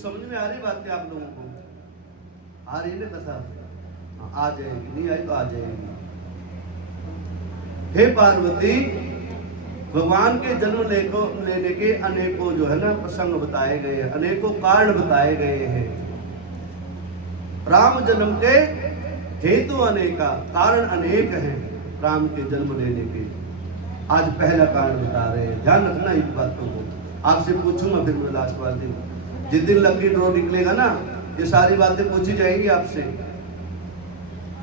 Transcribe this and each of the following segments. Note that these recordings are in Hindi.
कुछ समझ में आ रही बातें आप लोगों को? आ रही है ना कथा? आ जाएगी, नहीं आई तो आ जाएगी। हे पार्वती, भगवान के जन्म लेने के अनेकों जो है ना प्रसंग बताए गए हैं, अनेकों कारण बताए गए हैं। राम जन्म के हेतु अनेका, कारण अनेक हैं राम के जन्म लेने के। आज पहला कारण बता रहे हैं, ध्यान रखना इन बातों को। आपसे पूछूंगा फिर मैं लास्ट वाले दिन, जिस दिन लकी ड्रॉ निकलेगा ना, ये सारी बातें पूछी जाएंगी आपसे।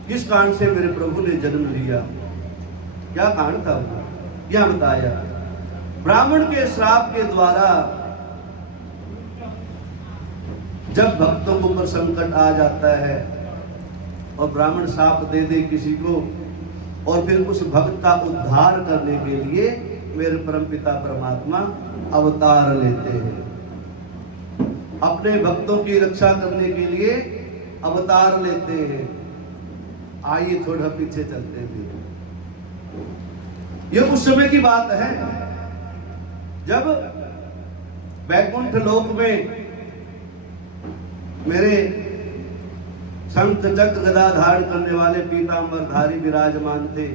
किस कारण से मेरे प्रभु ने जन्म लिया, क्या कारण था वो, क्या बताया। ब्राह्मण के श्राप के द्वारा जब भक्तों को ऊपर संकट आ जाता है और ब्राह्मण श्राप दे दे किसी को, और फिर उस भक्त का उद्धार करने के लिए मेरे परमपिता परमात्मा अवतार लेते हैं। अपने भक्तों की रक्षा करने के लिए अवतार लेते हैं। आइए थोड़ा पीछे चलते हैं। ये उस समय की बात है जब वैकुंठ लोक में मेरे शंख चक्र गदा धारण करने वाले पीतांबरधारी विराजमान थे।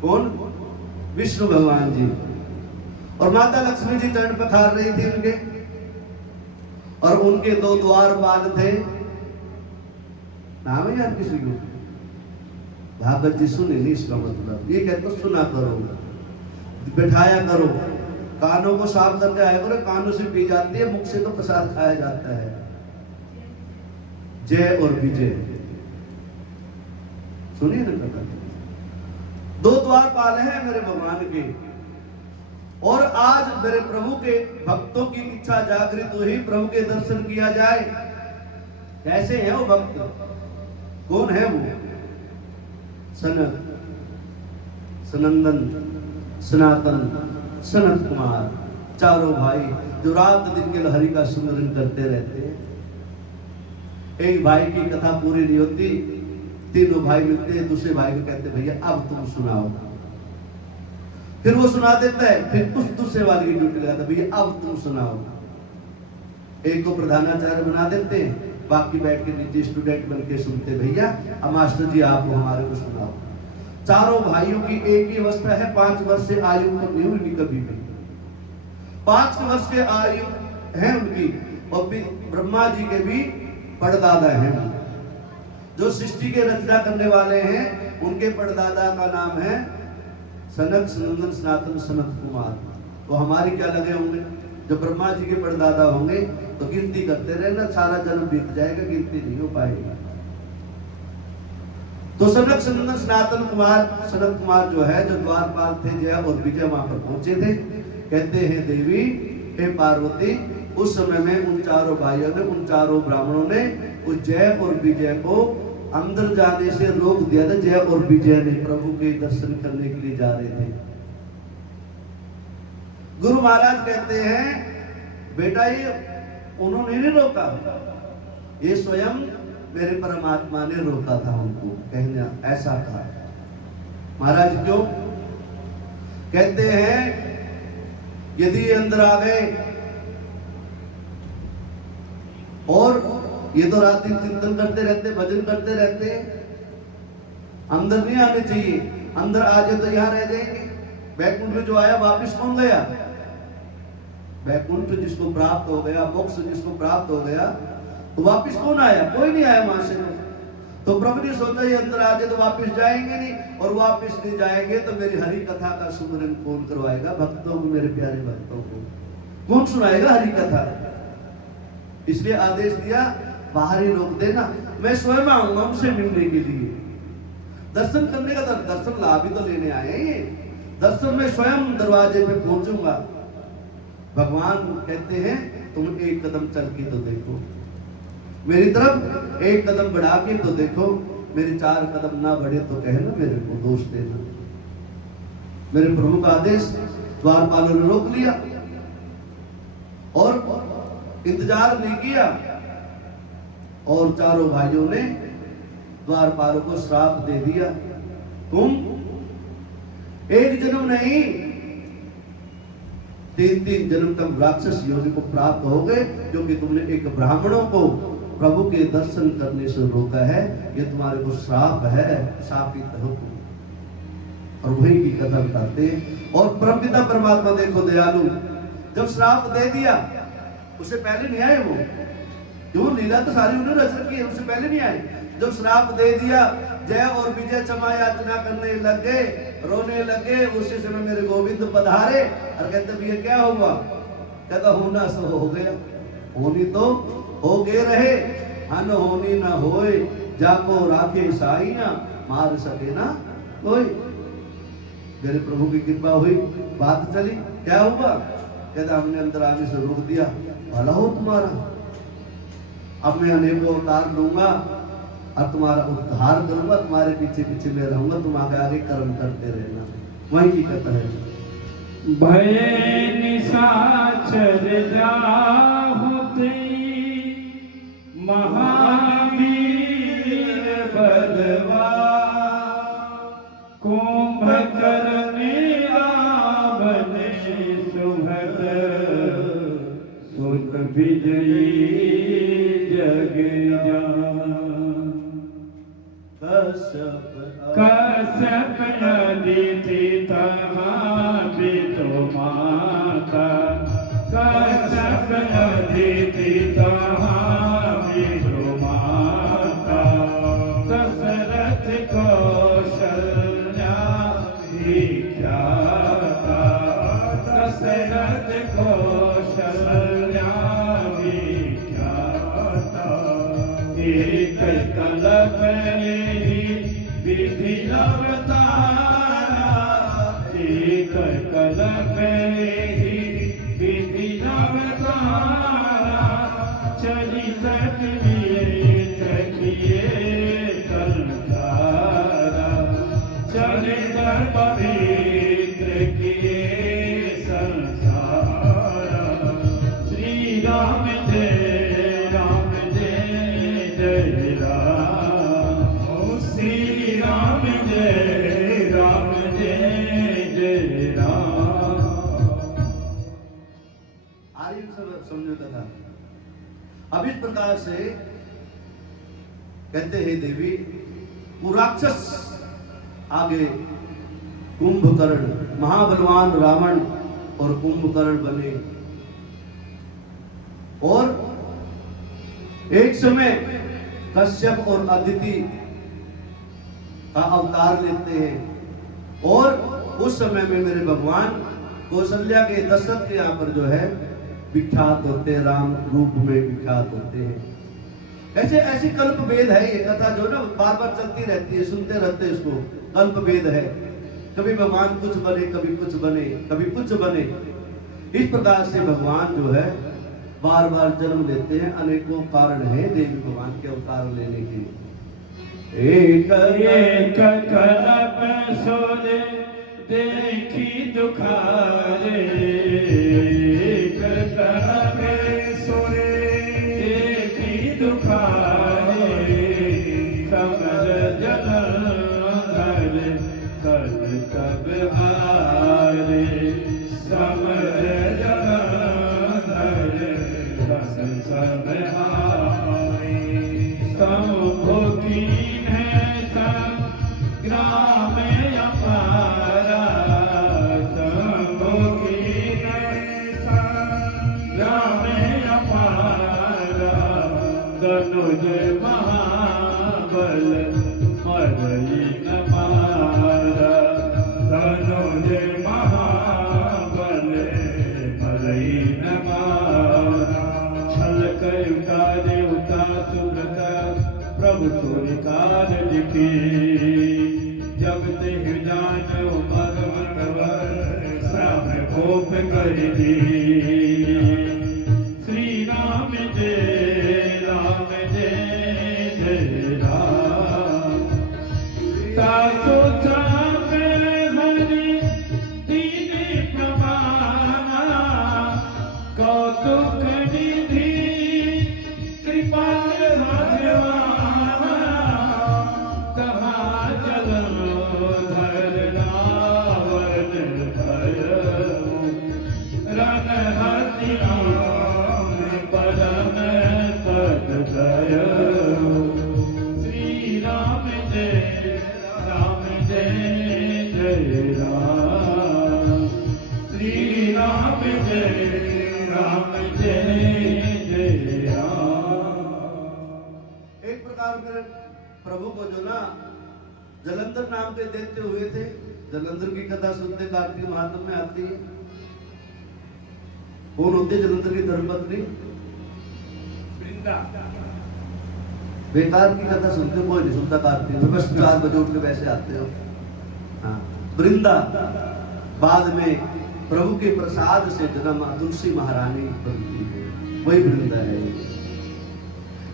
कौन? विष्णु भगवान जी। और माता लक्ष्मी जी चरण पखार रही थी उनके, और उनके दो द्वारपाल थे। नाम है यार किसी को? भागवत जी सुने नहीं, इसका मतलब ये कहते सुना करो, बैठाया करो, कानों को साफ करके आया करो। कानों से पी जाती है, मुख से तो प्रसाद खाया जाता है। जय और विजय सुनिए ना कथा। दो द्वारपाल हैं मेरे भगवान के, और आज मेरे प्रभु के भक्तों की इच्छा जागृत हुई, प्रभु के दर्शन किया जाए। कैसे हैं वो भक्त? कौन है वो? सनत, सनंदन, सनातन, सनत कुमार, चारों भाई जो रात दिन के हरि का सुमिरन करते रहते हैं। एक भाई की कथा पूरी नहीं होती, तीनों भाई मिलते हैं, दूसरे भाई को कहते भैया अब तुम सुनाओ। फिर वो सुना देता है, फिर उस दूसरे वाले की ड्यूटी लगाता है, भैया अब तुम सुनाओ। एक को प्रधानाचार्य बना देते हैं, बाकी बैठ के नीचे स्टूडेंट बन के सुनते, भैया अब मास्टर जी आप हमारे को सुनाओ। चारों भाइयों की एक ही अवस्था है, 5 वर्ष से आयु को नहीं हुई कभी भी। 5 वर्ष के आयु है उनकी, और ब्रह्मा जी के भी परदादा हैं। जो सृष्टि के रचना करने वाले हैं, उनके परदादा का नाम है सनक, सनंदन, सनातन, सनत कुमार। तो हमारे क्या लगे होंगे? जब ब्रह्मा जी के परदादा होंगे तो गिनती करते रहना, सारा जन्म बीत जाएगा, गिनती नहीं हो पाएगी। तो सनक, सनंदन, सनातन कुमार, सनत कुमार जो है, जो द्वारपाल थे, जय और विजय वहां पर पहुंचे थे। कहते हैं देवी हे पार्वती, उस समय में उन चारों भाइयों ने, उन चारों ब्राह्मणों ने उस जय और विजय को अंदर जाने से रोक दिया था। जय और विजय ने प्रभु के दर्शन करने के लिए जा रहे थे। गुरु महाराज कहते हैं बेटा ये उन्होंने नहीं रोका, ये स्वयं मेरे परमात्मा ने रोका था उनको। कहना ऐसा था। महाराज क्यों? कहते हैं यदि अंदर आ गए और ये तो रात दिन चिंतन करते रहते, भजन करते रहते, अंदर नहीं आने चाहिए। अंदर आ जाए तो यहाँ रह जाएंगे। वैकुंठ में जो आया वापिस कौन गया? वैकुंठ जिसको प्राप्त हो गया, मोक्ष जिसको प्राप्त हो गया, तो वापिस कौन आया? कोई नहीं आया वहां से। तो प्रभु ने सोचा ये अंदर आ जाए तो वापिस जाएंगे नहीं, और वापिस नहीं जाएंगे तो मेरी हरि कथा का सुमिरन कौन करवाएगा? भक्तों को, मेरे प्यारे भक्तों को कौन सुनाएगा हरि कथा? इसलिए आदेश दिया बाहर ही रोक देना, मैं स्वयं आऊंगा उनसे मिलने के लिए। दर्शन करने का दर्शन लाभ ही तो लेने आए हैं ये। दर्शन में स्वयं दरवाजे पे पहुंचूंगा। भगवान कहते हैं तुम एक कदम चल के तो देखो, मेरी तरफ एक कदम बढ़ा के तो देखो, मेरे 4 कदम ना बढ़े तो कहना मेरे को दोष देना। मेरे प्रभु का आदेश द्वारपालों ने रोक लिया और इंतजार नहीं किया, और चारों भाइयों ने द्वारपालों को श्राप दे दिया। तुम एक जन्म नहीं 3 जन्म तक राक्षस योनि को प्राप्त हो गए, क्योंकि तुमने एक ब्राह्मणों को प्रभु के दर्शन करने से रोका है। ये तुम्हारे को श्राप है, शापित हो तुम। और वही की कथा बताते। और परमपिता परमात्मा देखो दयालु, जब श्राप दे दिया उससे पहले नहीं आए वो, क्यों लीला तो सारी उन्होंने रच रखी है, उससे पहले नहीं आए। जब श्राप दे दिया, जय और विजय क्षमा याचना करने लग गए, रोने लगे। उसी समय मेरे गोविंद पधारे और कहते भैया क्या हुआ? कहता होना सो हो गया, होनी तो हो गए रहे, अन होनी ना होए, जाको राखे साइया, मार सके ना कोई। मेरे प्रभु की कृपा हुई, बात चली, क्या हुआ? कहता हमने अंदर आने से रोक दिया, भला हो तुम्हारा, अब मैं अनेकों अवतार लूंगा और तुम्हारा उद्धार करूंगा, तुम्हारे पीछे पीछे मैं रहूंगा, तुम आगे आगे कर्म करते रहना। वही की कहता है, भय निशाचर जाहुते महावीर बलवा, कुंभकर्ण रावण सुभग, सुत विजयी जग जान। कश्यप अदिति तहाँ पितु माता, कश्यप अदिति तहाँ पितु माता, दशरथ कौशल्या विख्याता, दशरथ कौशल्या विख्याता। एक कल्प विधि अवतारा, एक कल्प विधि अवतारा, चरित किए संसारा, चरित पवित्र किए संसारा। श्री राम जय राम जय जय राम, श्री राम जय राम जय जय राम। आर्य समझो कथा। अब इस प्रकार से कहते हैं देवी, वो राक्षस आगे कुंभकर्ण, महाबलवान रावण और कुंभकर्ण बने। और एक समय कश्यप और अदिति का अवतार लेते हैं। और उस समय में मेरे भगवान कौशल्या के, दशरथ के यहाँ पर जो है विख्यात होते हैं, राम रूप में विख्यात होते हैं। ऐसे ऐसी कल्प वेद है ये कथा, जो ना बार बार चलती रहती है, सुनते रहते हैं इसको। कल्प वेद है, कभी भगवान कुछ बने, कभी कुछ बने, कभी कुछ बने। इस प्रकार से भगवान जो है बार बार जन्म लेते हैं। अनेकों कारण है देवी भगवान के अवतार लेने के। एक कल्प सोले देखी दुखारे, एक कल्प सोले देखी दुखारे, समर जलंधर कर सब हारे, समर जलंधर कर सब हारे। संभोगीन है संग्राम अपारा, संभोगीन है संग्राम अपारा, धनुज महाबल मरई न मारा, धनुज महाबल मरई न मारा। छल कयुता देवता सुब्रता प्रभु सूर्य कार्य लिखी, जब ते जानो मर्म तवर श्राम कोप कर दी। श्री राम जय जय राम, तातो चाप हरि दीन प्रमाना, कौतुक निधि कृपाल भगवाना, तहाँ जलंधर रावण भयउ, रणहति परम पद दयो श्री राम जय राम श्री राम जय राम एक प्रकार मेरे प्रभु को जो ना जलंधर नाम के दैत्य हुए थे, जलंधर की कथा सुनते कार्तिक महात्म में आती है। कौन होते जलंधर की धर्मपत्नी? वृंदा। बेकार की कथा सुनते, कोई नहीं सुनता कार्तिक में, बस 4 बजे उठ के वैसे आते हो। हाँ, वृंदा बाद में प्रभु के प्रसाद से जन्म तुलसी महारानी बनती है, वही वृंदा है।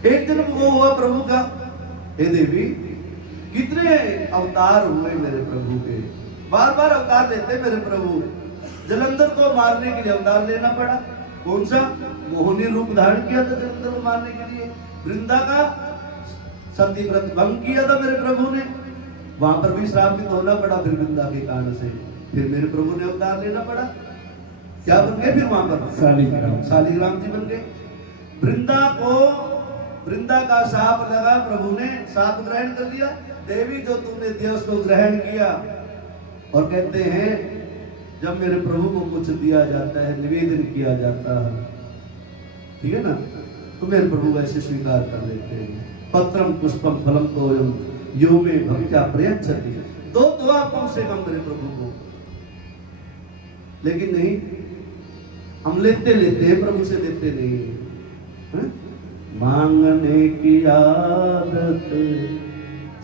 एक दिन वो हुआ प्रभु का, हे देवी कितने अवतार हुए मेरे प्रभु के, बार बार अवतार लेते मेरे प्रभु। जलंधर को मारने के लिए अवतार लेना पड़ा, कौन सा? मोहिनी रूप धारण किया था जलंधर को मारने के लिए। वृंदा का सती व्रत भंग किया था मेरे प्रभु ने, वहां पर भी श्रापित होना पड़ा फिर वृंदा के कारण से। फिर मेरे प्रभु ने अवतार लेना पड़ा, क्या बन गए फिर वहां पर? शालिग्राम जी बन गए। वृंदा का शाप लगा, प्रभु ने शाप ग्रहण कर लिया। देवी जो तुमने दिया उसको ग्रहण किया, और कहते हैं जब मेरे प्रभु को कुछ दिया जाता है, निवेदन किया जाता है, ठीक है ना, तो मेरे प्रभु वैसे स्वीकार कर लेते हैं। पत्रम पुष्पम फलम तोयम यो में भक्त्या प्रयच्छति, दो दुआ कम से कम मेरे प्रभु को। लेकिन नहीं, हम लेते हैं, प्रभु से देते नहीं है? मांगने की आदत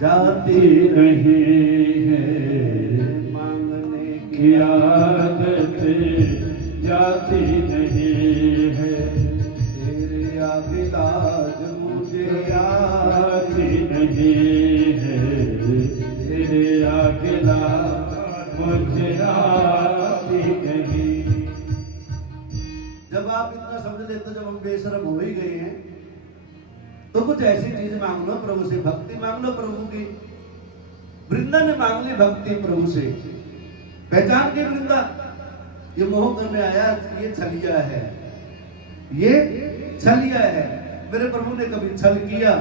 जाती नहीं है, मांगने की आदत जाती नहीं है, तेरे आगे लाज मुझे आती नहीं है, तेरे आगे लाज मुझे आती नहीं। जब आप इतना समझ लेते, जब हम बेशरम हो ही गए हैं, तो कुछ ऐसी चीज मांग लो प्रभु से, भक्ति मांग लो प्रभु की। वृंदा ने मांग ली भक्ति प्रभु से, पहचान के वृंदा ये मोह करने आया, ये छलिया है, ये छलिया है। मेरे प्रभु ने कभी छल किया,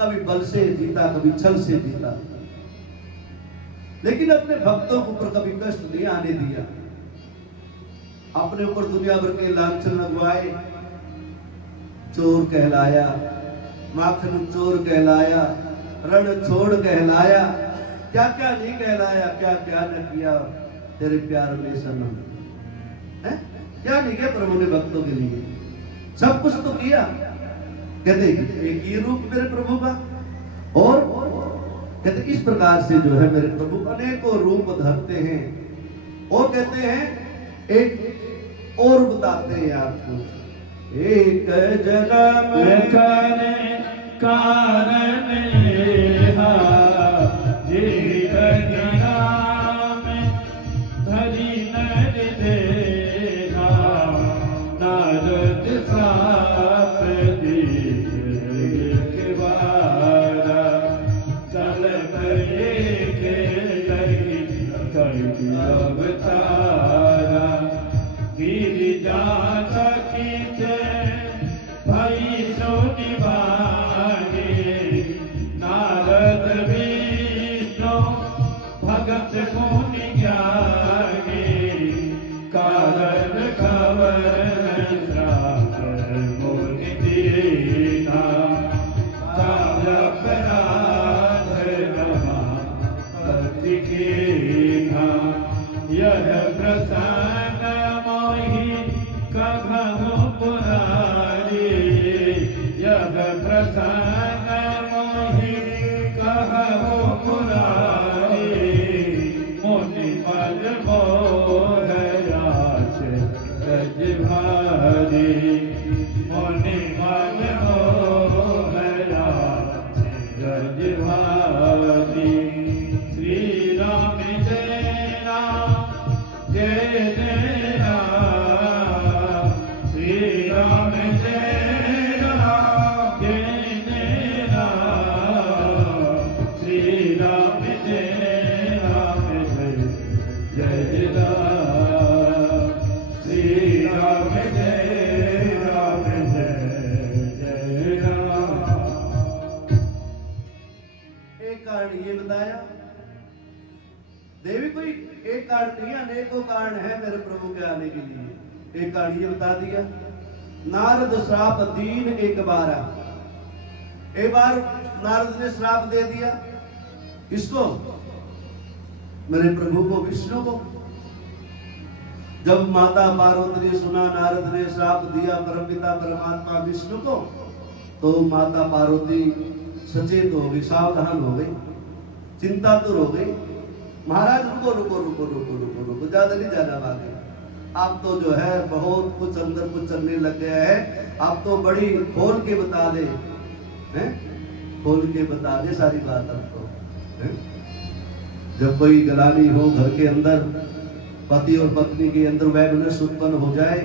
कभी बल से जीता, कभी छल से जीता, लेकिन अपने भक्तों के ऊपर कभी कष्ट नहीं आने दिया। अपने ऊपर दुनिया भर के लांछन लगवाए, चोर कहलाया, माखन चोर कहलाया, रण छोड़ कहलाया, क्या क्या नहीं कहलाया, क्या क्या न किया तेरे प्यार में सनम, है क्या नहीं किया प्रभु ने भक्तों के लिए, सब कुछ तो किया। कहते एक ही रूप मेरे प्रभु का, और कहते इस प्रकार से जो है मेरे प्रभु अनेकों रूप धरते हैं। और कहते हैं एक और बताते हैं आपको, एक जन्म करे कारण जीवन धरी नर देहा, नारद साप दीख बारा, चल गए के लगी अवतारा, गिरिजा सखी थे भाई सो निभाने, नारद विष्णु भगत मुनि ज्ञानी, कारण खबर मुनि दीना, अपराध पति कीना, यह प्रसन्न मोहि कभु पुरारी, यह प्रसन्न मोहि कभु पुरारी, मुनि पद मोह याच रज भारी, मुनि पद मोह याच रज भारी। श्री राम जय राम जय जय राम, श्री राम जय राम जय जय राम, श्री राम जय राम जय जय राम, श्री राम राम जय राम जय राम। एक कारण ये बताया, देवी कोई एक कारण नहीं, अनेकों कारण है मेरे प्रभु के आने के लिए। एक कारण ये बता दिया, नारद श्राप दीन एक बार नारद ने श्राप दे दिया। किसको? मेरे प्रभु को, विष्णु को। जब माता पार्वती ने सुना नारद ने श्राप दिया परमपिता परमात्मा विष्णु को, तो माता पार्वती सचेत हो गई, सावधान हो गई, चिंतातुर हो गई। महाराज रुको रुको रुको रुको रुको रुको, ज्यादा नहीं जाना आगे। आप तो जो है बहुत कुछ अंदर कुछ चलने लग गया है, आप तो बड़ी खोल के बता दे, हैं? खोल के बता दे सारी बात आपको, हैं? जब कोई गलानी हो घर के अंदर, पति और पत्नी के अंदर वैमनस्य उत्पन्न हो जाए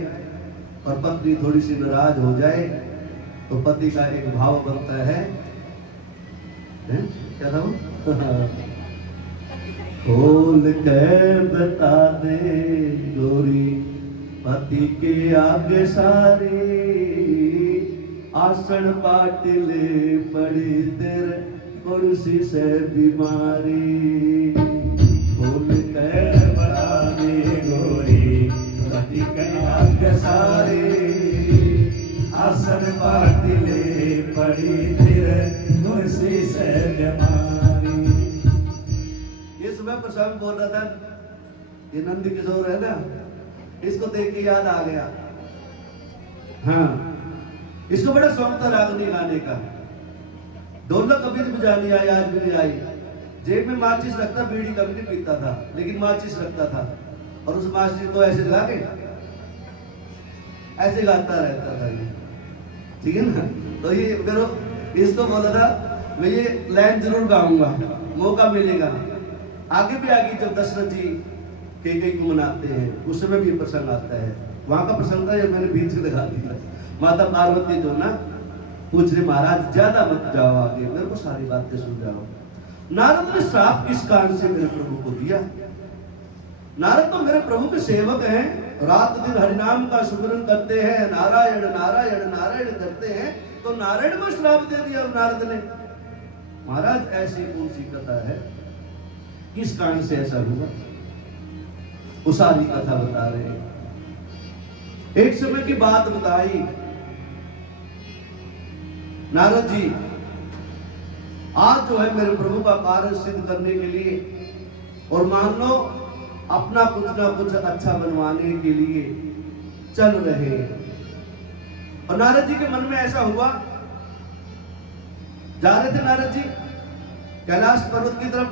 और पत्नी थोड़ी सी नाराज हो जाए, तो पति का एक भाव बनता है, क्या था वो? खोल के बता दे गोरी पति के आगे सारे, आसन पाट ले पड़ी तेरे कुर्सी से बीमारी। खोल के बता दे गोरी पति के आगे सारे, आसन पाट ले पड़ी तेरे कुर्सी से बीमारी। मैं प्रसंग बोल रहा था, ये नंदी किशोर है ना, इसको देख के याद आ गया। हाँ, इसको बड़ा शौक था रागनी गाने का। ढोलक कभी नहीं बजानी आई, आज भी नहीं आई। जेब में माचिस रखता, बीड़ी कभी नहीं पीता था, लेकिन माचिस रखता था, और उस माचिस को ऐसे लगा के ऐसे गाता रहता था ये, ठीक है ना। तो ये मेरे इसको बोला था, मैं ये लाइन जरूर गाऊंगा, मौका मिलेगा। आगे भी आगे जब दशरथ जी कैकेयी को मनाते हैं, उस समय भी प्रसंग आता है। वहां का प्रसंग था, ये मैंने बीच में दिखा दिया। माता पार्वती जो ना पूछ रहे, महाराज ज्यादा मत जाओ आगे, मेरे को सारी बातें समझाओ। नारद ने श्राप किस कारण से मेरे प्रभु को दिया? नारद तो मेरे प्रभु के सेवक हैं, रात दिन हरिनाम का सुमिरन करते हैं, नारायण नारायण नारायण करते हैं, तो नारायण को श्राप दे दिया नारद ने। महाराज ऐसी कौन सी कथा है, किस कारण से ऐसा हुआ? वो सारी कथा बता रहे हैं। एक समय की बात बताई, नारद जी आज जो है मेरे प्रभु का कार्य सिद्ध करने के लिए, और मान लो अपना कुछ ना कुछ अच्छा बनवाने के लिए चल रहे हैं। और नारद जी के मन में ऐसा हुआ, जा रहे थे नारद जी कैलाश पर्वत की तरफ,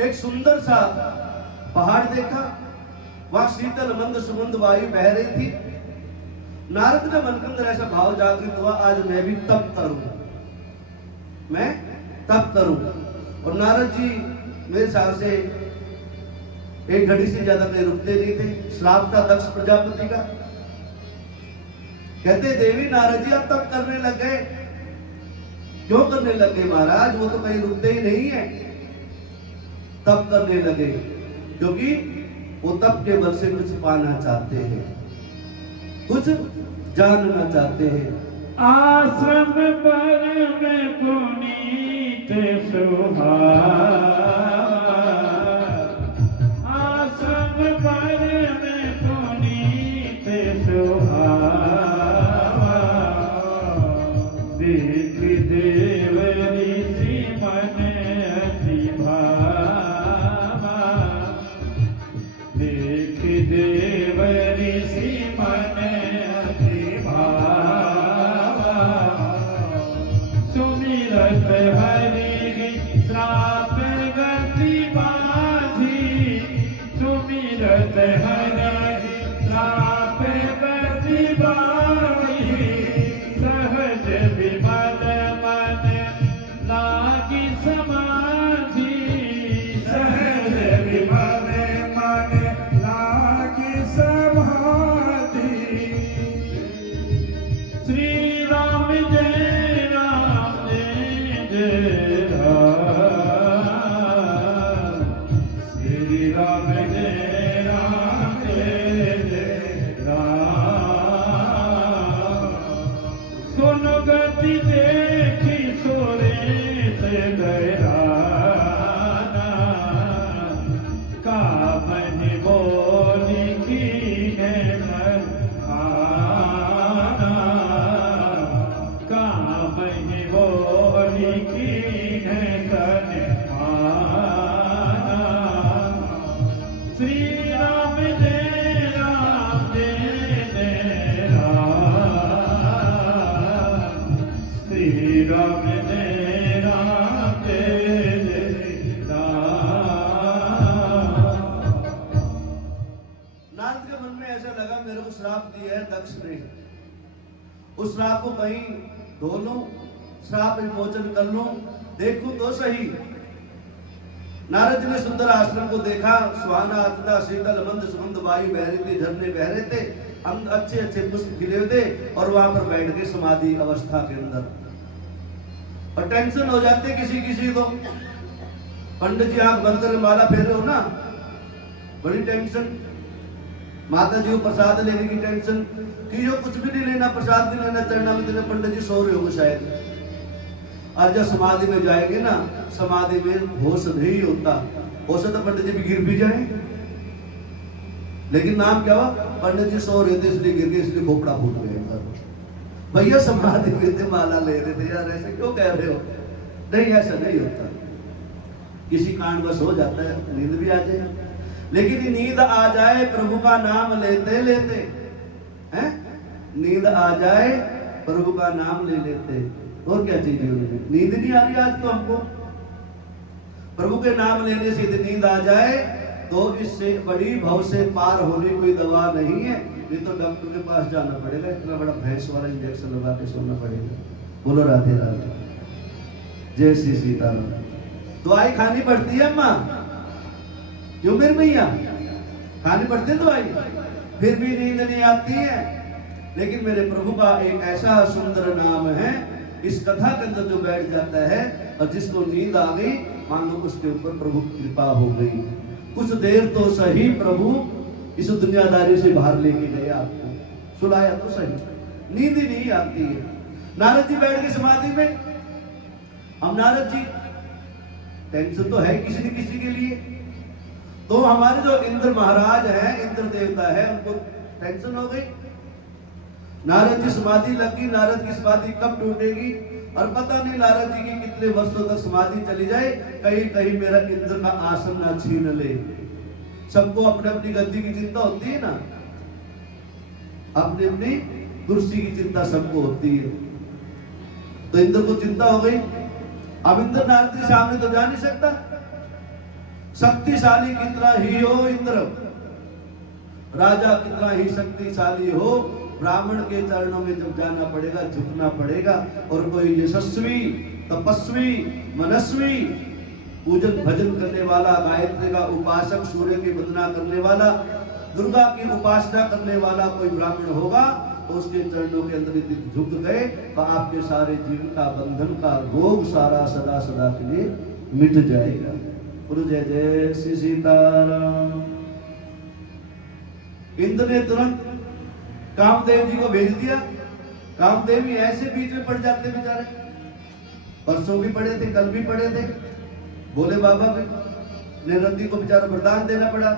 एक सुंदर सा पहाड़ देखा, वहां शीतल मंद सुगंध वायु बह रही थी। नारद के मन के अंदर ऐसा भाव जागृत हुआ, आज मैं भी तप करूं, मैं तप करूं। और नारद जी मेरे हिसाब से एक घड़ी से ज्यादा कहीं रुकते नहीं थे। श्राप था दक्ष प्रजापति का। कहते देवी नारद जी अब तप करने लग गए। क्यों करने लग गए महाराज? वो तो कहीं रुकते ही नहीं है, तप करने लगे, क्योंकि वो तप के बल से कुछ पाना चाहते हैं, कुछ जानना चाहते हैं। आश्रम परम पुनीत सुहावा, आश्रम परम पुनीत सुहावा, देख देव ऋषि मन अति भावा, देख देव ऋषि मन अति भावा, सुमिरत हरि श्राप गति बाधी, सुमिरत हरि श्राप गति बाधी, सहज विमल मन लागी समाधि, सहज विमल मन लागी समाधि, दिया है दक्ष ने, उस श्राप को कहीं धो लूं, श्राप विमोचन कर लूं, देखूं तो सही। नारद जी ने सुंदर आश्रम को देखा, सुहाना आत्मा, शीतल मंद सुगंध वायु बह रही थी, झरने बह रहे थे, अच्छे अच्छे पुष्प खिले हुए थे, और वहां पर बैठ के समाधि अवस्था के अंदर। और टेंशन हो जाते किसी किसी को, पंडित जी आंख बंद कर माला फेर रहे हो ना, बड़ी टेंशन, माता जी को प्रसाद लेने की टेंशन, कि जो कुछ भी नहीं लेना, प्रसाद नहीं लेना, चरणा में देना, पंडित जी सो रहे हो शायद। और जब समाधि में जाएंगे ना, समाधि में होश नहीं होता, हो सकता पंडित जी भी गिर भी जाए, लेकिन नाम क्या हुआ, पंडित जी सो रहे थे इसलिए गिर गए, इसलिए खोपड़ा फूट गया। भैया समाधि में थे, माला ले रहे थे, यार ऐसे क्यों कह रहे हो? नहीं, ऐसा नहीं होता, किसी कारणवश हो जाता है, नींद भी आ जाए, लेकिन नींद आ जाए प्रभु का नाम लेते लेते, हैं? नींद आ जाए प्रभु का नाम ले लेते, और क्या चाहिए उन्हें? नींद नहीं आ रही आज तो हमको, प्रभु के नाम लेने से यदि नींद आ जाए तो इससे बड़ी भव से पार होने कोई दवा नहीं है। नहीं तो डॉक्टर के पास जाना पड़ेगा, इतना बड़ा भैंस वाला इंजेक्शन लगा के सोना पड़ेगा। बोलो राधे राधे, जय श्री सीताराम। दवाई खानी पड़ती है अम्मा, क्यों मेरे भैया? खानी पड़ती है दवाई, फिर भी नींद नहीं आती है। लेकिन मेरे प्रभु का एक ऐसा सुंदर नाम है, इस कथा के अंदर जो बैठ जाता है और जिसको नींद आ गई, मान लो उसके ऊपर प्रभु की कृपा हो गई। कुछ देर तो सही प्रभु इस दुनियादारी से बाहर लेके गए, आपको सुलाया तो सही, नींद ही नहीं आती है। नारद जी बैठ गए समाधि में। हम नारद जी, टेंशन तो है किसी न किसी के लिए, तो हमारे जो इंद्र महाराज है, इंद्र देवता है, उनको टेंशन हो गई। नारद जी समाधि लगी, नारद की समाधि कब टूटेगी, और पता नहीं नारद जी की कितने वर्षों तक समाधि चली जाए, कहीं कहीं मेरा इंद्र का आसन ना छीन ले। सबको अपने अपनी गद्दी की चिंता होती है ना, अपनी अपनी कुर्सी की चिंता सबको होती है, तो इंद्र को चिंता हो गई। अब इंद्र नारद के सामने तो जा नहीं सकता, शक्तिशाली कितना ही हो इंद्र, राजा कितना ही शक्तिशाली हो, ब्राह्मण के चरणों में जब जाना पड़ेगा, झुकना पड़ेगा। और कोई यशस्वी, तपस्वी, मनस्वी, पूजन भजन करने वाला, गायत्री का उपासक, सूर्य की वंदना करने वाला, दुर्गा की उपासना करने वाला कोई ब्राह्मण होगा, तो उसके चरणों के अंदर यदि झुक गए तो आपके सारे जीवन का बंधन का रोग सारा सदा सदा के लिए मिट जाएगा। गुरु जय जय श्री सीताराम। इंद्र ने तुरंत कामदेव जी को भेज दिया। कामदेव ही ऐसे बीच में पड़ जाते बेचारे, परसों भी पड़े थे, कल भी पड़े थे। बोले बाबा ने रंदी को बेचारा वरदान देना पड़ा,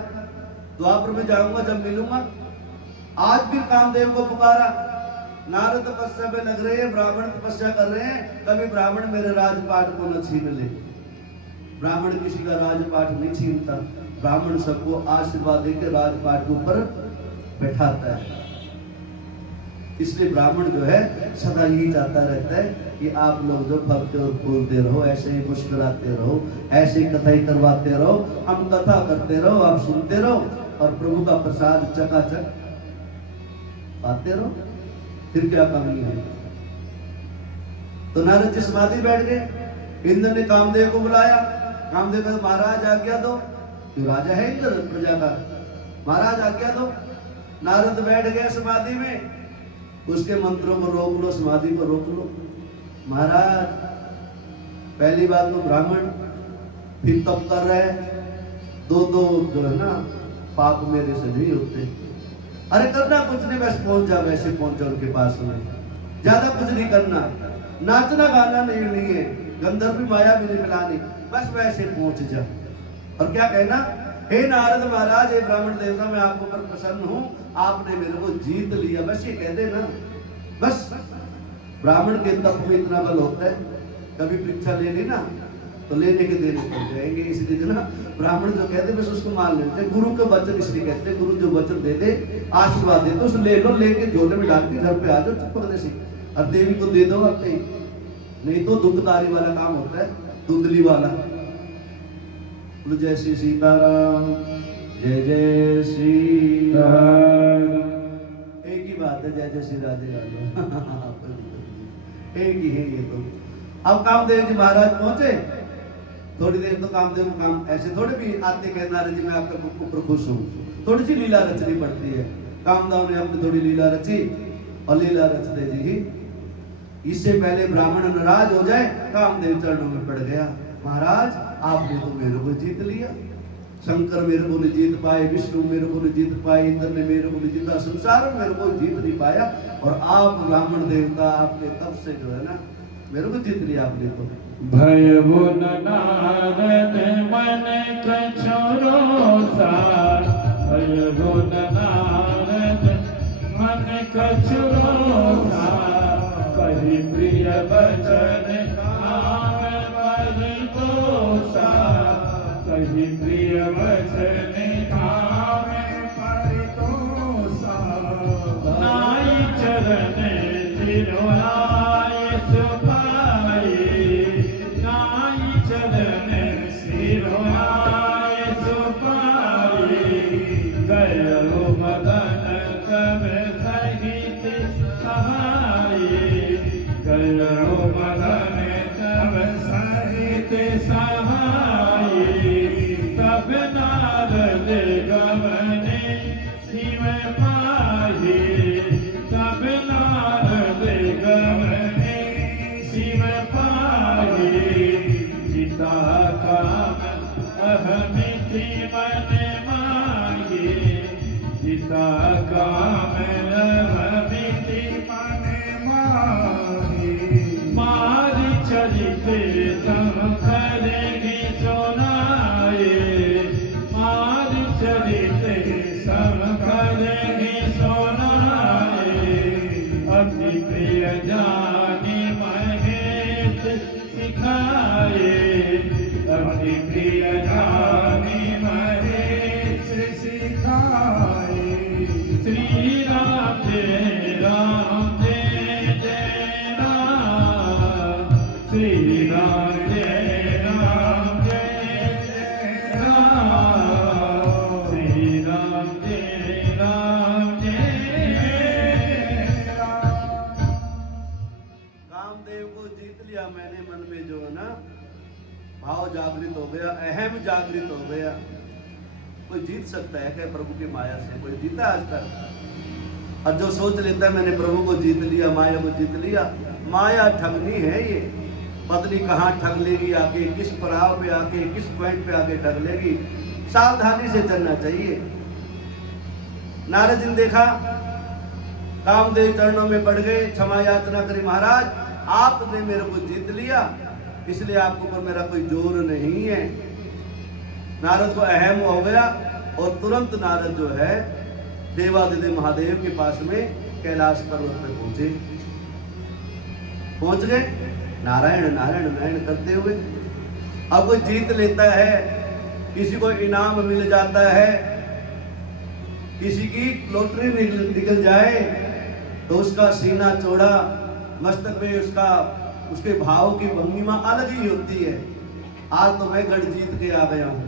द्वापर में जाऊंगा जब मिलूंगा। आज भी कामदेव को पुकारा, नारद तपस्या में लग रहे हैं, ब्राह्मण तपस्या कर रहे हैं, कभी ब्राह्मण मेरे राजपाट को न छीन ले। ब्राह्मण किसी का राजपाट नहीं छीनता, ब्राह्मण सबको आशीर्वाद देकर राजपाट के ऊपर बैठाता है। इसलिए ब्राह्मण जो है सदा यही चाहता रहता है कि आप लोग जो फलते और फूलते रहो, ऐसे ही मुस्कुराते रहो, ऐसे ही कथा ही करवाते रहो, हम कथा करते रहो, आप सुनते रहो, और प्रभु का प्रसाद चकाचक पाते रहो, फिर क्या कमी है। तो नारद जी समाधि बैठ गए। इंद्र ने कामदेव को बुलाया। कामदेव का महाराज आज्ञा दो, जो राजा है इंद्र प्रजा का, महाराज आज्ञा दो। नारद बैठ गए समाधि में, उसके मंत्रों को रोक लो, समाधि को रोक लो। महाराज पहली बात तो ब्राह्मण, फिर तप कर रहे हैं, दो जो है ना पाप मेरे से नहीं होते। अरे करना कुछ नहीं, बस पहुंच जा, वैसे पहुंच जा उनके पास में, ज्यादा कुछ नहीं करना, नाचना गाना नहीं है, गंधर्व भी माया भी नहीं मिलानी, बस वैसे पहुंच जा। और क्या कहना, हे नारद महाराज, हे ब्राह्मण देवता, मैं आपको पर प्रसन्न हूं, आपने मेरे को जीत लिया, बस ये कह देना। बस ब्राह्मण के तप में इतना बल होता है, कभी परीक्षा ले ली ना तो लेने के देने पड़ जाएंगे। इसलिए जो ना ब्राह्मण जो कहते बस उसको मान लेते हैं। गुरु का वचन इसलिए कहते हैं, गुरु जो वचन दे दे, आशीर्वाद दे दो, उसे ले लो, लेके झोले में डाल के घर पे आ जाओ चुपक से, और देवी को दे दो अपने, नहीं तो दुग्धकारी वाला काम होता है, धुंधली वाला। जय श्री सीताराम, जय जय श्री राम। एक ही ही बात है, जय जय श्री राधे राधे। एक ही है ये तो। अब कामदेव जी महाराज पहुंचे, थोड़ी देर तो कामदेव को काम ऐसे थोड़े भी आते कह नारद जी मैं आपके ऊपर खुश हूँ, थोड़ी सी लीला रचनी पड़ती है। कामदेव ने अपनी थोड़ी लीला रची और लीला रचते जी इससे पहले ब्राह्मण नाराज हो जाए, कामदेव चरणों में पड़ गया। महाराज आपने तो मेरे को जीत लिया, शंकर मेरे को नहीं जीत पाए, विष्णु मेरे को नहीं जीत पाए, इंद्र ने मेरे को नहीं जीता, संसार में मेरे को जीत नहीं पाया, और आप ब्राह्मण देवता आपके तब से जो है ना मेरे को जीत लिया आपने तो। भय गुण नारद मन कछुरोसा, भय गुण नारद मन कछुरोसा, कही प्रिय वचन नाम परितोषा, कही प्रिय वचन नाम परितोषा, नाई चरण जिरोनाय सुपाई, नाई चरण सिरोनाय सुपाई, गयो मदन कब सहित सहाई, गयो मदन कब सहित सहाई, तब नारद गमने शिव पाही, तब नारद गमने शिव पाही, जिता काम अहमिति मन माही, जिता काम अहमिति मन माही, मारि चरित करेगी सोनाए, मारि चरित सब करेगी सोनाए, अति प्रिय जानी महेश सिखाए, अति प्रिय जानी महेश सिखाए, श्री राम जय राम जय जय राम, श्री राम जय राम जय जय राम, श्री राम जय राम जय राम। कामदेव को जीत लिया मैंने, मन में जो है ना भाव जागृत हो गया, अहम जागृत हो गया। कोई जीत सकता है क्या प्रभु की माया से? कोई जीता आज तक? और जो सोच लेता है मैंने प्रभु को जीत लिया, माया को जीत लिया, माया ठगनी है ये। पत्नी कहाँ ठग लेगी आके, किस पड़ाव पे आके, किस पॉइंट पे आके ठग लेगी, सावधानी से चलना चाहिए। नारद जी ने देखा कामदेव चरणों में पड़ गए, क्षमा याचना करी, महाराज आपने मेरे को जीत लिया, इसलिए आपके ऊपर मेरा कोई जोर नहीं है। नारद को अहम हो गया और तुरंत नारद जो है देवादिदेव महादेव के पास में कैलाश पर्वत पे पहुंच गए, नारायण नारायण नारायण करते हुए। अब कोई जीत लेता है, किसी को इनाम मिल जाता है, किसी की लॉटरी निकल जाए तो उसका सीना चौड़ा, मस्तक में उसका उसके भाव की भंगिमा अलग ही होती है। आज तो मैं गढ़ जीत के आ गया हूं,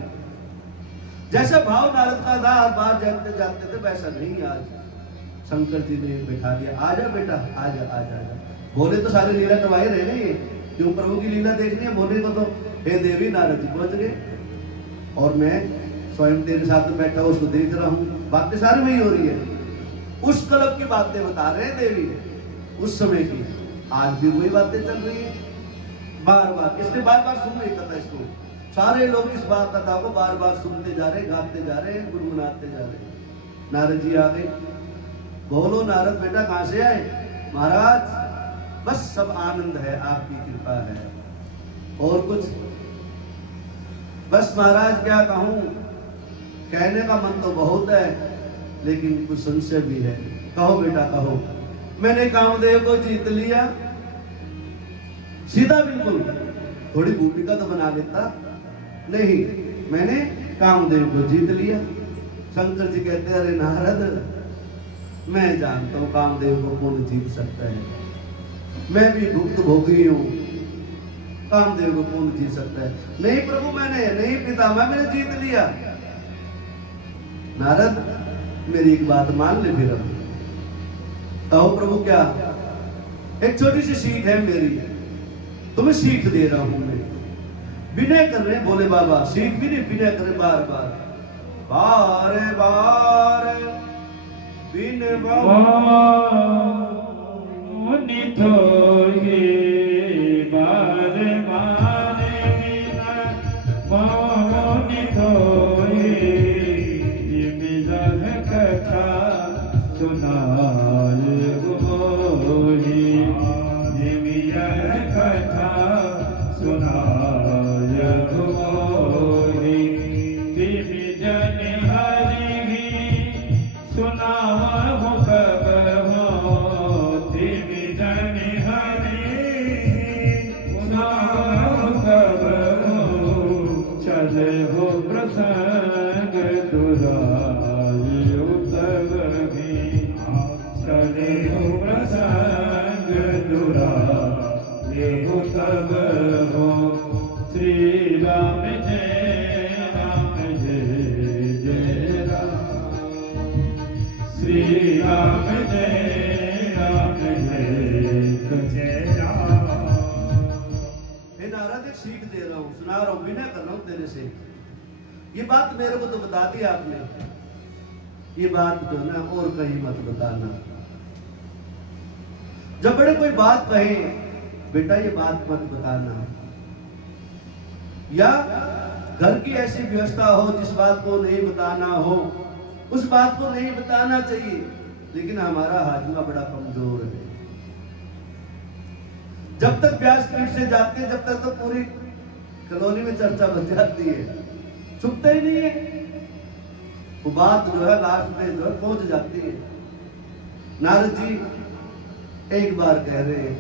जैसा भाव नारद का था बाहर जाते जाते थे वैसा नहीं। आज शंकर जी ने बैठा दिया, आजा बेटा आजा आजा आजा। बोले तो सारे लीला टवाए रहे नहीं, क्यों प्रभु की लीला देखनी है। बोले को तो हे देवी नारद जी पहुंच गए और मैं स्वयं तेरे साथ में बैठा उसको देख रहा हूँ, बातें सारी वही हो रही है। उस कलब की बातें बता रहे हैं देवी, उस समय की। आज भी वही बातें चल रही है बार बार, इसलिए बार बार सुन नहीं कथा इसको। सारे लोग इस बात कथा को बार बार सुनते जा रहे, गाते जा रहे, गुनगुनाते जा रहे। नारद जी आ गए, बोलो नारद बेटा कहां से आए? महाराज बस सब आनंद है, आपकी कृपा है और कुछ। बस महाराज क्या कहूं, कहने का मन तो बहुत है लेकिन कुछ संशय भी है। कहो बेटा कहो। मैंने कामदेव को जीत लिया, सीधा बिल्कुल, थोड़ी भूमिका तो बना लेता नहीं, मैंने कामदेव को जीत लिया। शंकर जी कहते हैं अरे नारद मैं जानता हूं कामदेव को कौन जीत सकता है, मैं भी भुक्त भोगी हूं, कामदेव को कौन जीत सकता है? नहीं प्रभु मैंने नहीं पितामह मैंने जीत लिया। नारद मेरी एक बात मान ले फिर, कहो प्रभु क्या? एक छोटी सी सीख है मेरी, तुम्हें सीख दे रहा हूं मैं। विनय कर रहे बोले बाबा, सीख भी नहीं, विनय करे बार बार, बार बार बिन मुनि थोए बार बार बिना मुनि थोए, जिम जग कथा सुनाए होए, जिम जग कथा सुनाए होए, तिम जन हरि सुनाओ कब हो, तिम जन हरि सुनाओ कब हो, चले हो प्रसंग दुराई तब भी, चले हो प्रसंग दुराई तब हो। श्री राम जय जय राम, श्री राम जय राम। हे नारद, एक सीख दे रहा हूं, सुना रहा हूं, विनय कर रहा हूं तेरे से। ये बात मेरे को तो बता दी आपने, ये बात जो ना और कहीं मत बताना। जब बड़े कोई बात कहे बेटा ये बात मत बताना, या घर की ऐसी व्यवस्था हो जिस बात को नहीं बताना हो, उस बात को नहीं बताना चाहिए। लेकिन हमारा हाजमा बड़ा कमजोर है। जब तक व्यासपीठ से जाते हैं, जब तक तो पूरी कॉलोनी में चर्चा बच जाती है, छुपते ही नहीं है। वो बात जो है लास्ट में जो है पहुंच जाती है। नारद जी एक बार कह रहे हैं,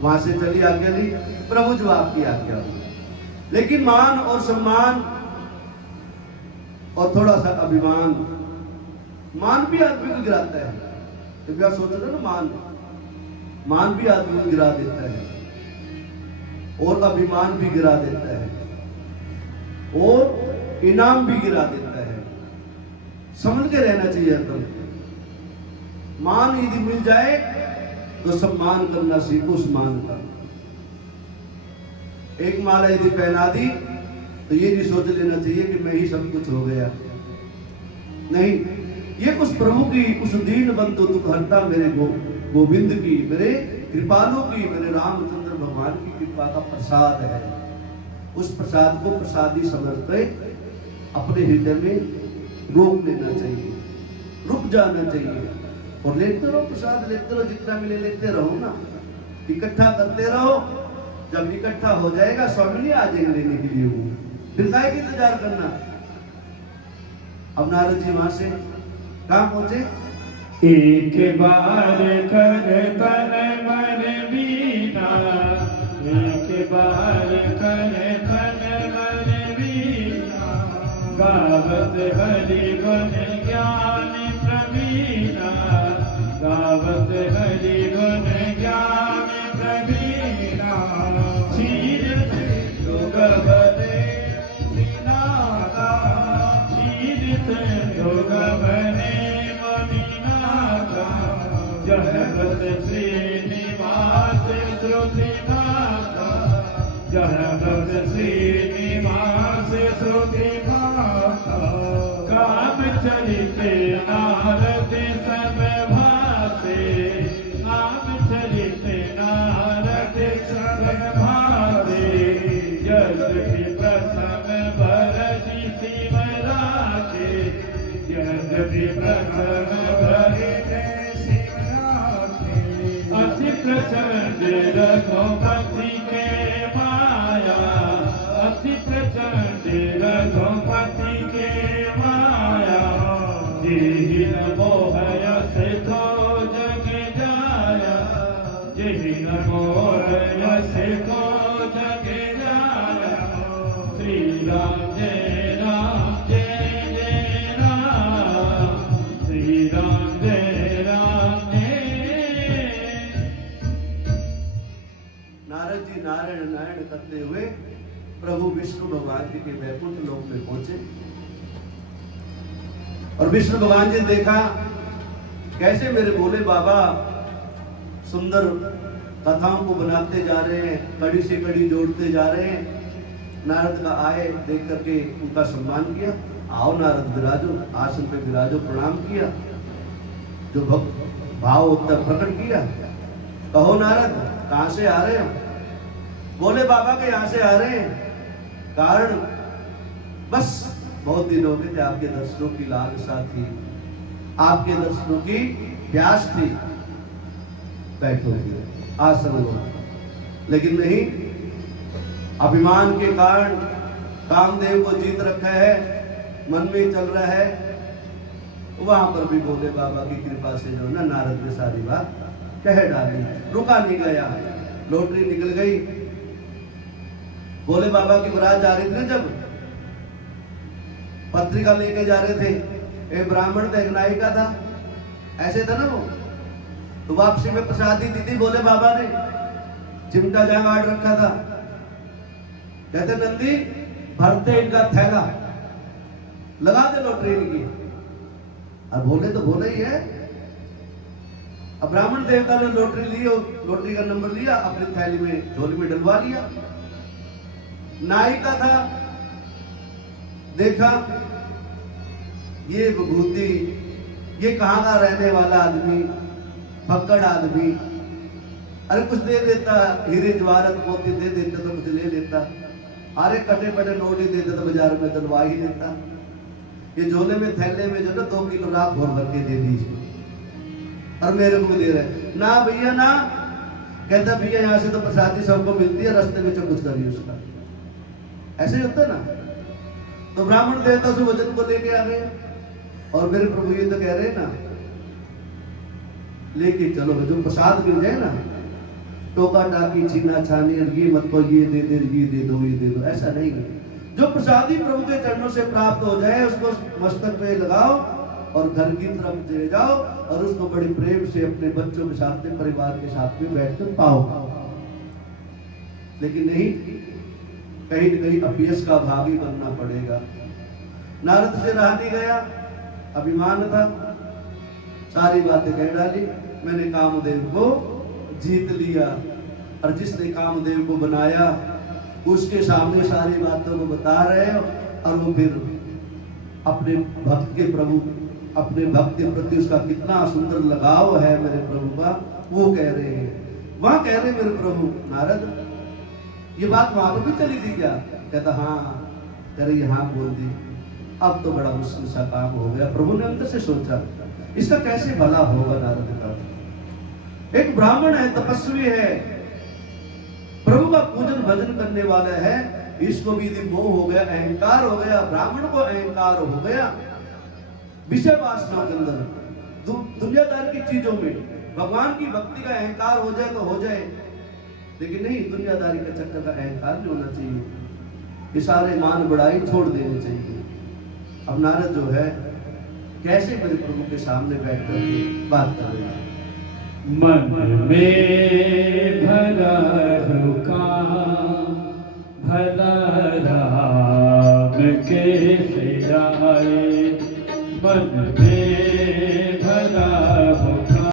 वहां से चली अकेली, प्रभु जवाब की आज्ञा, लेकिन मान और सम्मान और थोड़ा सा अभिमान, मान भी आदमी को गिराता है। जब आप सोचते हो ना, मान भी आदमी को गिरा देता है, और अभिमान भी गिरा देता है, और इनाम भी गिरा देता है। समझ के रहना चाहिए एकदम। मान यदि मिल जाए तो सम्मान करना सीखो, उस मान का। एक माला यदि पहना दी तो ये नहीं सोच लेना चाहिए कि मैं ही सब कुछ हो गया। नहीं, ये उस प्रभु की, उस दीन बंधु दुखहर्ता मेरे गोविंद की, मेरे कृपालु की, मेरे रामचंद्र भगवान की कृपा का प्रसाद है। उस प्रसाद को प्रसादी समझ के अपने हृदय में रोक लेना चाहिए, रुक जाना चाहिए, और लेते रहो प्रसाद, लेते रहो, जितना मिले लेते रहो ना, इकट्ठा करते रहो। जब इकट्ठा हो जाएगा स्वामी आ जाएंगे लेने के लिए, वो फिर काहे की इंतजार करना। अब नारद जी वहां से कहां पहुंचे? एक बार कर तन मन बीना, एक बार कर तन मन बीना, गावत हरि गुण ज्ञान प्रवीणा, गावत हरि गुण ज्ञान प्रवीणा, क्षीर सिंधु गबने मीनादा, क्षीर सिंधु गबने मनीनादा, जहरत श्रीनिवास श्रुति माता, जहरत श्रीनिवास श्रुति माता, काम चरिते नारद सब भासे, काम चरिते नारद सब भासे, यद्यपि प्रथम भरति शिव राखे, यद्यपि प्रथम भरति शिव राखे, अति प्रचंड रघुपति के माया, अति प्रचंड रघुपति के माया, जिहिन मोहय से तो जग जाया, जिहिन मोहय से तो जग जाया। श्री राम जय राम जय जय राम, श्री राम जय राम जय। नारद जी नारायण नारायण करते हुए प्रभु विष्णु भगवान जी के वैकुंठ लोक में पहुंचे। और विष्णु भगवान जी ने देखा कैसे मेरे भोले बाबा सुंदर कथाओं को बनाते जा रहे हैं, कड़ी से कड़ी जोड़ते जा रहे हैं। नारद का आए देख करके उनका सम्मान किया। आओ नारद विराजो, आसन पे विराजो, प्रणाम किया। जो भक्त भाव उत्तर प्रकट किया। कहो नारद कहां से आ रहे हो? बोले बाबा के यहां से आ रहे हैं। कारण बस बहुत दिन हो गए थे, आपके दर्शनों की लालसा थी, आपके दर्शनों की प्यास थी। बैठो आसन लो। लेकिन नहीं, अभिमान के कारण कामदेव को जीत रखा है, मन में चल रहा है। वहां पर भी भोले बाबा की कृपा से जो ना नारद ने सारी बात कह डाली। रुका नहीं गया, लॉटरी निकल गई। भोले बाबा की बारात जा रही थी, जब पत्रिका लेके जा रहे थे, एक ब्राह्मण था, एक नायिका था, ऐसे था ना वो। तो वापसी में प्रसादी दी थी भोले बाबा ने, चिमटा जहां गाड़ रखा था। कहते नंदी भरते इनका थैला, लगा दे लॉटरी इनकी। और भोले तो भोले ही है। अब ब्राह्मण देवता ने लॉटरी ली और लॉटरी का नंबर लिया, अपनी थैली में झोली में डलवा लिया। नायिका था, देखा ये विभूति, ये कहाँ का रहने वाला आदमी, फक्कड़ आदमी, अरे कुछ दे देता, हीरे जवाहरत मोती दे देता तो कुछ ले लेता। अरे कटे पटे नोट ही देता तो बाजार में डलवा ही लेता। ये झोले में थैले में जो ना 2 किलो राख भर भर के दे दीजिए, और मेरे को दे रहे ना भैया ना। कहता भैया यहाँ से तो प्रसादी सबको मिलती है, रास्ते में कुछ करिए उसका। ऐसे ही होता ना। तो ब्राह्मण देवता से वचन को लेके आ गए, और मेरे प्रभु ये तो कह रहे हैं ना, लेके चलो जो प्रसाद मिल जाए ना, टोका टाकी छीना छानी, ये मत को ये दे दे, ये दे दो, ये दे दो, ऐसा नहीं है। जो प्रसादी प्रभु के चरणों से प्राप्त हो जाए उसको मस्तक पे लगाओ और घर की तरफ ले जाओ, और उसको बड़ी प्रेम से अपने बच्चों के साथ में, परिवार के साथ में बैठ कर पाओ। लेकिन नहीं, कहीं न कहीं अपयश का भागी बनना पड़ेगा। नारद से रहा नहीं गया, अभिमान था, सारी बातें कह डाली। मैंने कामदेव को जीत लिया, और जिसने कामदेव को बनाया उसके सामने सारी बातों को बता रहे हो, और वो फिर अपने भक्त के प्रभु, अपने भक्त के प्रति उसका कितना सुंदर लगाव है मेरे प्रभु का, वो कह रहे हैं। वहां कह रहे मेरे प्रभु नारद, ये बात वहां पर भी चली थी क्या? कहता हाँ। कह रही हाँ बोल दी। अब तो बड़ा मुश्किल सा काम हो गया। प्रभु ने अंदर से सोचा इसका कैसे भला होगा नारद का। एक ब्राह्मण है, तपस्वी है, प्रभु का पूजन भजन करने वाला है, इसको भी यदि मोह हो गया, अहंकार हो गया, ब्राह्मण को अहंकार हो गया विषय वासना के अंदर, दुनियादार की चीजों में, भगवान की भक्ति का अहंकार हो जाए तो हो जाए, लेकिन नहीं, दुनियादारी का चक्कर का अहंकार नहीं होना चाहिए। ये सारे मान बढ़ाई छोड़ देने चाहिए। अब नारद जो है कैसे मेरे प्रभु के सामने बैठ कर बात कर रहे हैं। मन में भला रुका भला राम के सिराए, मन में